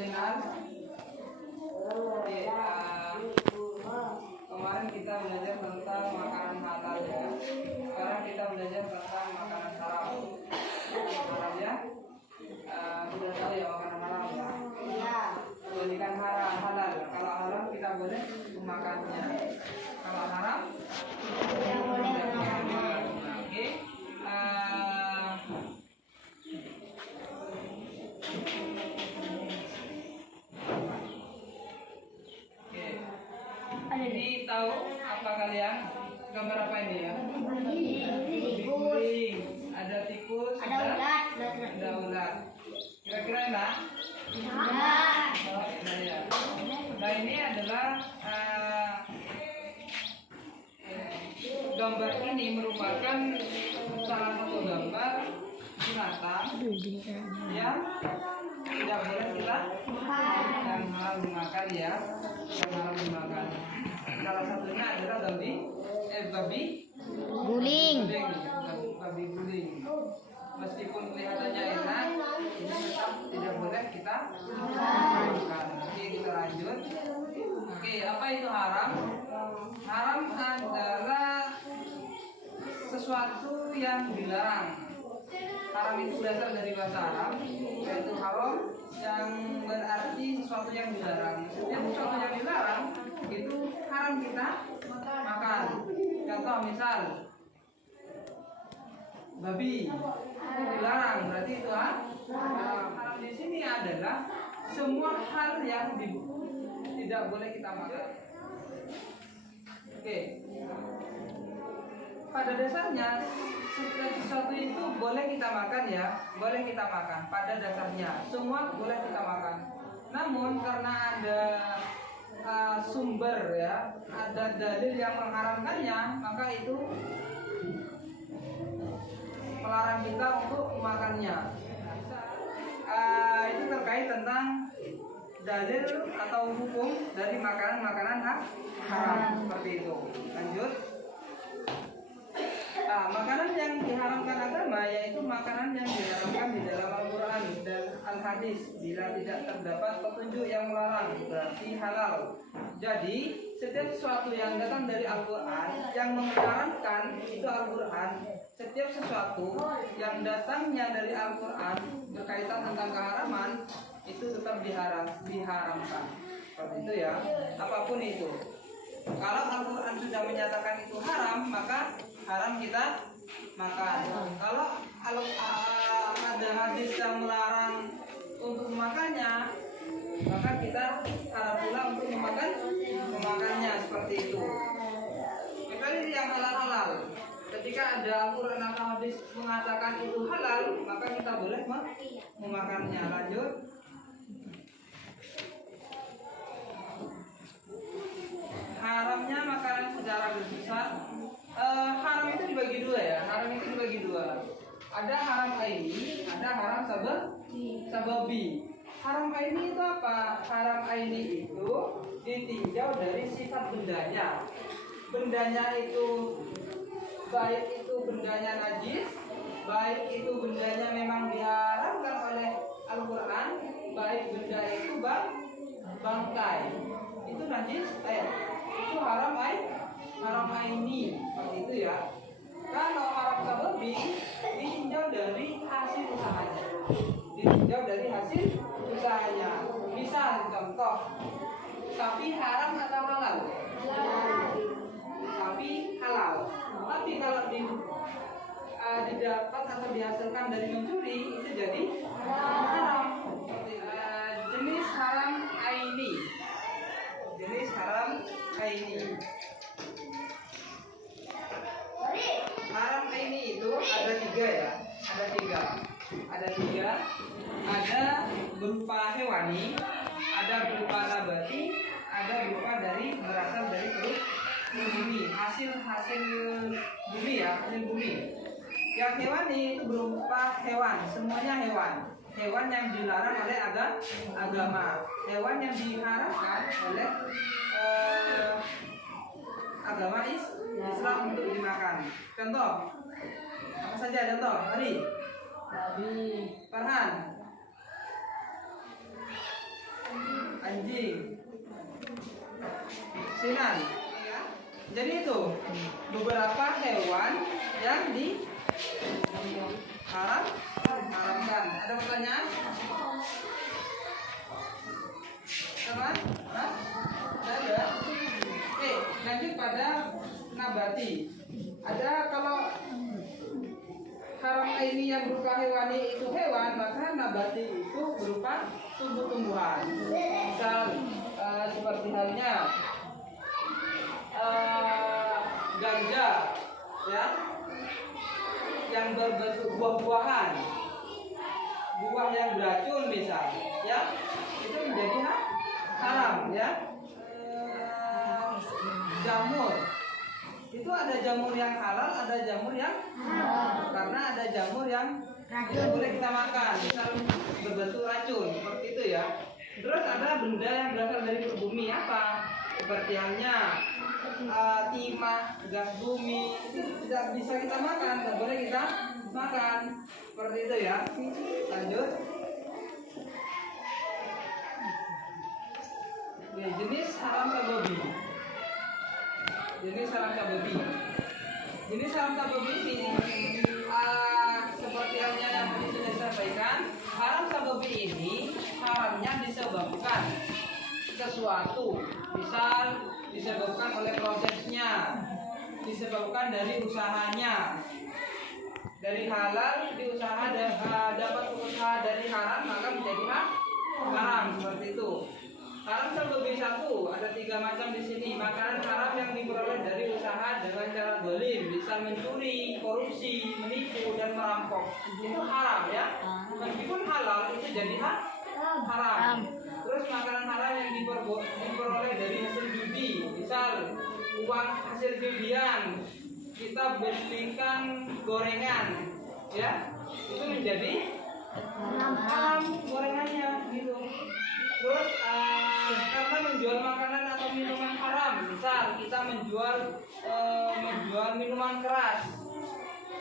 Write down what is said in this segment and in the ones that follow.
Zainal. Kemarin kita belajar tentang makanan halal ya. Sekarang kita belajar tentang makanan haram. Haram ya. Sudah tahu ya makanan haram ya. Iya. Kebanyakan halal. Kalau haram kita boleh memakannya. Kalau haram tidak boleh memakannya. Oke. Ini tahu apa kalian? Gambar apa ini ya? Tikus. Ada tikus, ada ulat. Kira-kira enak? Enak. Nah ini adalah gambar ini merupakan salah satu gambar binatang yang tidak boleh kita yang halal dimakan ya, yang halal dimakan. Salah satunya adalah babi guling. Babi guling. Meskipun kelihatannya enak, ini tetap tidak boleh kita makan. Oke, kita lanjut. Oke, apa itu haram? Haram adalah sesuatu yang dilarang. Haram itu berasal dari bahasa Arab, yaitu haram yang berarti sesuatu yang dilarang. Setiap sesuatu yang dilarang itu haram kita makan. Contoh misal babi itu dilarang, berarti itu haram di sini adalah semua hal yang tidak boleh kita makan. Oke. Pada dasarnya setiap sesuatu itu boleh kita makan ya, boleh kita makan. Pada dasarnya semua boleh kita makan. Namun karena ada sumber ya, ada dalil yang mengharamkannya, maka itu melarang kita untuk memakannya. Itu terkait tentang dalil atau hukum dari makanan-makanan haram seperti itu. Lanjut. Makanan yang diharamkan agama yaitu makanan yang diharamkan di dalam Al-Quran dan Al-Hadis. Bila tidak terdapat petunjuk yang melarang, berarti halal. Jadi setiap sesuatu yang datang dari Al-Quran yang mengharamkan itu Al-Quran. Setiap sesuatu yang datangnya dari Al-Quran berkaitan tentang keharaman itu tetap diharamkan. Seperti itu ya. Apapun itu. Kalau Al-Quran sudah menyatakan itu haram, maka haram kita makan. Kalau ada hadis yang melarang untuk memakannya, maka kita haram pula untuk memakannya seperti itu. Kecuali yang halal-halal. Ketika ada Al-Quran atau hadis mengatakan itu halal, maka kita boleh memakannya. Lanjut. Haramnya makanan secara besar. Haram itu dibagi dua ya. Haram itu dibagi dua. Ada haram aini, ada haram sababi. Haram aini itu apa? Haram aini itu ditinjau dari sifat bendanya. Bendanya itu baik itu bendanya najis, baik itu bendanya memang diharamkan oleh Al-Quran, baik benda itu bangkai. Itu najis, itu haram aini, seperti itu ya. Kalau haram sababi ditinjau dari hasil usahanya. Misal contoh, sapi haram atau halal? Sapi halal. Tapi kalau didapat atau dihasilkan dari mencuri itu jadi haram. Jenis haram aini. Haram aini itu ada tiga ya. Ada tiga. Ada berupa hewani, ada berupa nabati, ada berupa berasal dari perut bumi, hasil bumi ya, hasil bumi. Yang hewani itu berupa hewan, semuanya hewan. Hewan yang dilarang oleh agama, hewan yang diharamkan oleh agama Islam untuk dimakan. Contoh, apa saja contoh? Hari, Farhan, anjing, sinan. Jadi itu beberapa hewan yang haramkan. Ada pertanyaan? Teman? Hah? Ada? Oke, lanjut pada nabati. Ada kalau haram ini yang berupa hewani itu hewan, maka nabati itu berupa tumbuh-tumbuhan. Misal seperti halnya ganja, ya, yang berbentuk buah-buahan, buah yang beracun misal, ya, itu menjadi haram, ya. Jamur, itu ada jamur yang halal, ada jamur yang haram. Karena ada jamur yang tidak boleh kita makan, misal berbentuk racun, seperti itu ya. Terus ada benda yang berasal dari bumi, apa? Seperti halnya timah, gas bumi, itu tidak bisa kita makan, tidak boleh kita makan, seperti itu ya. Lanjut. Oke, jenis haram sababi. Jenis haram sababi. Jenis haram sababi ini seperti halnya yang tadi sudah disampaikan, haram sababi ini haramnya disebabkan sesuatu, misal disebabkan oleh prosesnya, disebabkan dari usahanya. Dari halal diusaha dapat usaha dari haram, maka menjadi haram, seperti itu. Haram sababi satu, ada 3 macam di sini. Makanan haram yang diperoleh dari usaha dengan cara zalim, bisa mencuri, korupsi, menipu dan merampok. Itu haram ya. Meskipun halal itu jadi haram. Terus makanan haram yang diperoleh dari hasil judi, misal uang hasil judian kita belikan gorengan, ya, itu menjadi haram gorengannya, gitu. Terus karena menjual makanan atau minuman haram, misal kita menjual minuman keras,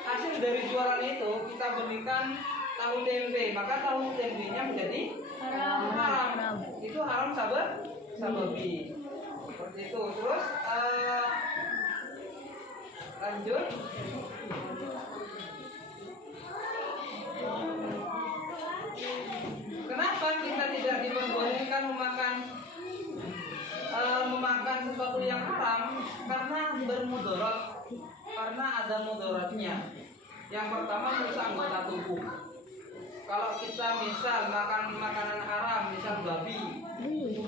hasil dari jualan itu kita belikan tahu tempe, maka tahu tempenya menjadi haram. Itu haram sababi. Seperti itu. Terus lanjut. Kenapa kita tidak diperbolehkan memakan sesuatu yang haram? Karena bermudarat, karena ada mudaratnya. Yang pertama, merusak anggota tubuh. Kalau kita misal makan makanan haram, misal babi,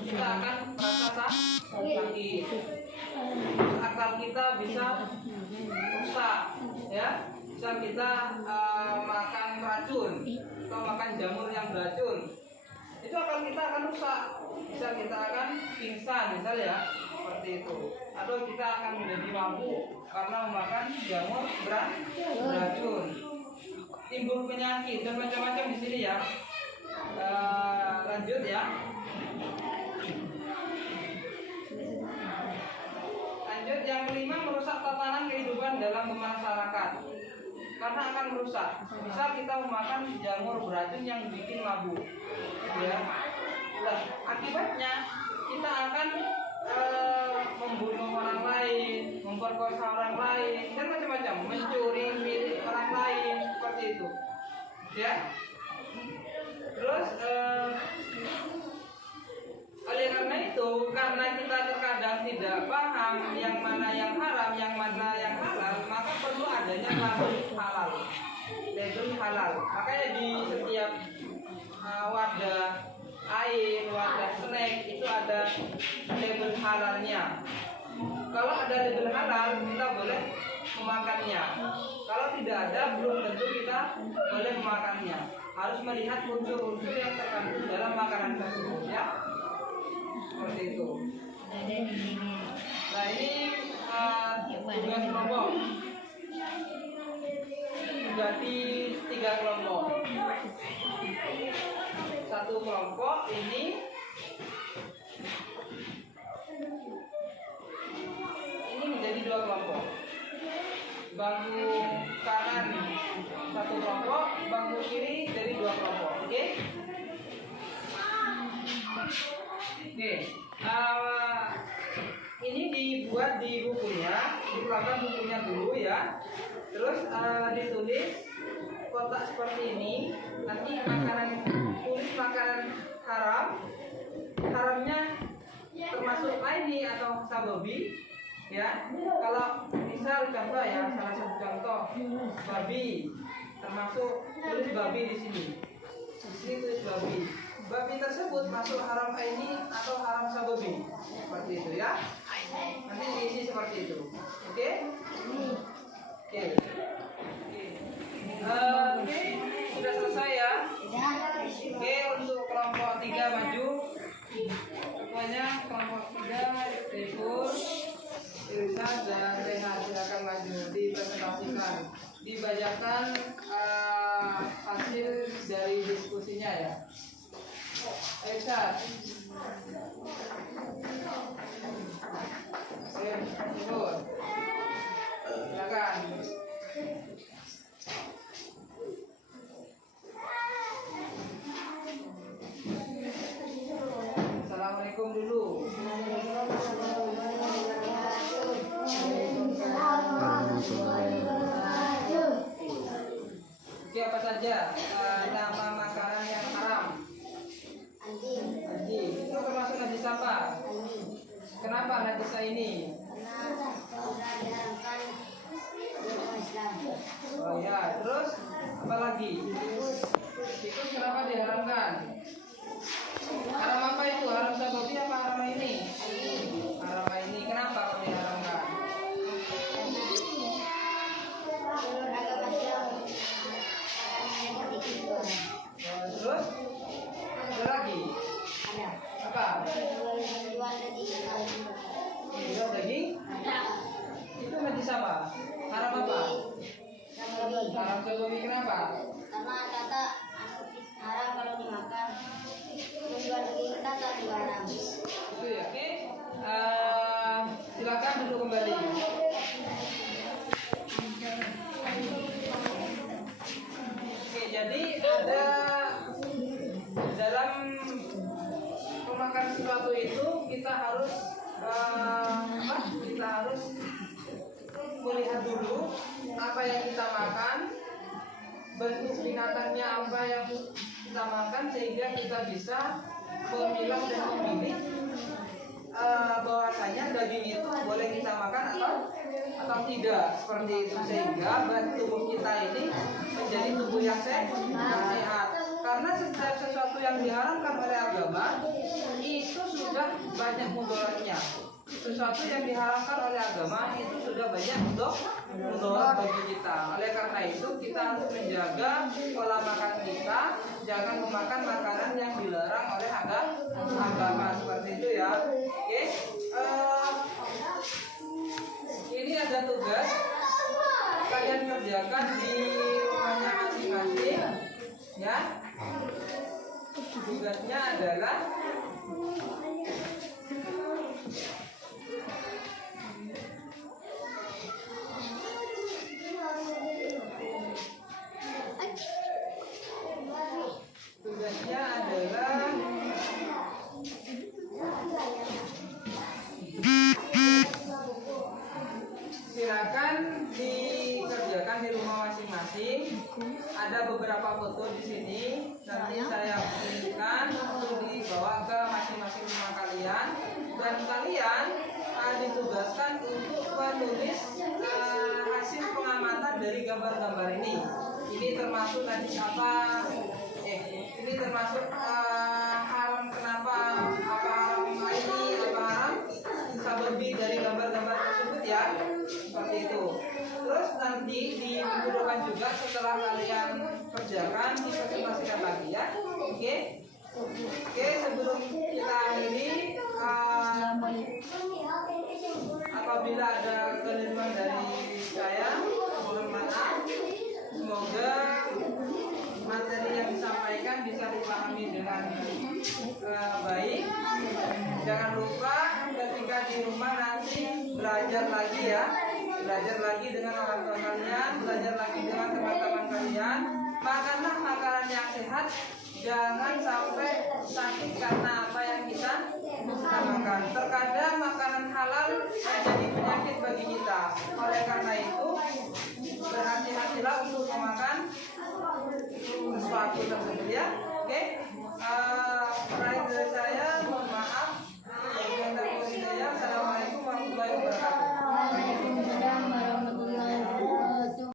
kita akan merasa sakit. Akal kita bisa rusak, ya. Misal kita makan racun atau makan jamur yang beracun, itu akal kita akan rusak. Misal kita akan pingsan, misal ya, seperti itu. Atau kita akan menjadi mabuk karena makan jamur beracun. Timbul penyakit dan macam-macam di sini ya. Lanjut ya. Lanjut, yang kelima, merusak tatanan kehidupan dalam masyarakat. Karena akan merusak. Misal kita memakan jamur beracun yang bikin mabuk, ya. Nah, akibatnya kita akan membunuh orang lain, memperkosa orang lain, dan macam-macam, mencuri milik orang lain, seperti itu, ya. Terus oleh karena itu, karena kita terkadang tidak paham yang mana yang haram, yang mana yang halal, maka perlu adanya label halal. Label halal. Makanya di setiap wadah air, wadah snack itu ada label halalnya. Kalau ada label halal, kita boleh memakannya. Kalau tidak ada, belum tentu kita boleh memakannya. Harus melihat unsur-unsur yang terkandung dalam makanan tersebut, ya. Seperti itu. Nah, ini tugas kelompok. Jadi 3 kelompok. Satu kelompok ini menjadi 2 kelompok. Bangku kanan 1 kelompok, bangku kiri dari 2 kelompok. Oke? Oke, ini dibuat di bukunya, dikeluarkan bukunya dulu ya. Terus ditulis kotak seperti ini. Nanti tulis makanan haram. Haramnya termasuk ini atau sababi ya. Kalau misal contoh ya, salah satu contoh babi, termasuk tulis babi di sini. Di sini tulis babi. Babi tersebut masuk haram ini atau haram sababi, seperti itu ya. Nanti diisi seperti itu. Oke? Oke. Oke, sudah selesai ya. Oke, untuk kelompok 3 maju. Semuanya kelompok 3 Tefur, Irsa dan Rehat silakan maju dipresentasikan, dibacakan hasil dari diskusinya ya. Irsa, Tefur, silakan. Assalamualaikum dulu. Oke, apa saja nama makanan yang haram? Anjing. Itu termasuk najis apa? Kenapa najis ini? Oh ya, terus apa lagi? Tikus kenapa diharamkan? Haram apa itu? Haram sababi apa haram ini? Haram ini. Kenapa kok diharamkan? Terus ada lagi? Apa? Jual daging? Itu najis apa? Haram apa? Haram sababi kenapa? Karena kata haram kalau dimakan. Menjual daging kata juga haram. Itu ya. Oke. Silakan duduk kembali. Oke, jadi ada dalam memakan sesuatu itu kita harus kita harus melihat dulu apa yang kita makan, bentuk binatangnya apa yang kita makan, sehingga kita bisa memilah dan memilih bahwasanya daging itu boleh kita makan atau tidak, seperti itu, sehingga tubuh kita ini menjadi tubuh yang sehat. Karena setiap sesuatu yang diharamkan oleh agama itu sudah banyak mudaratnya. Sesuatu yang diharamkan oleh agama itu sudah banyak mudarat bagi kita. Oleh karena itu kita harus menjaga pola makan kita, jangan memakan makanan yang dilarang oleh agama, seperti itu ya. Oke. Ini ada tugas kalian kerjakan di rumahnya masing-masing ya. Tugasnya adalah silakan dikerjakan di rumah masing-masing. Ada beberapa foto di sini. Nanti saya berikan untuk dibawa ke masing-masing rumah kalian. Dan kalian ditugaskan untuk menulis hasil pengamatan dari gambar-gambar ini. Ini termasuk najis apa? Ini termasuk haram kenapa? Apa haram ini? Apa haram? Sababi dari gambar-gambar tersebut ya. Seperti itu. Terus nanti di minggu depan juga setelah kalian kerjakan dipresentasikan lagi ya. Oke. Oke, sebelum kita akhiri, apabila ada keliruan dari saya, mohon maaf. Semoga materi yang disampaikan bisa dipahami dengan baik. Jangan lupa ketika di rumah nanti belajar lagi ya, belajar lagi dengan orang tua kalian, belajar lagi dengan teman-teman kalian. Makanlah makanan yang sehat, jangan sampai sakit karena apa yang kita waktu tersebut ya. Oke.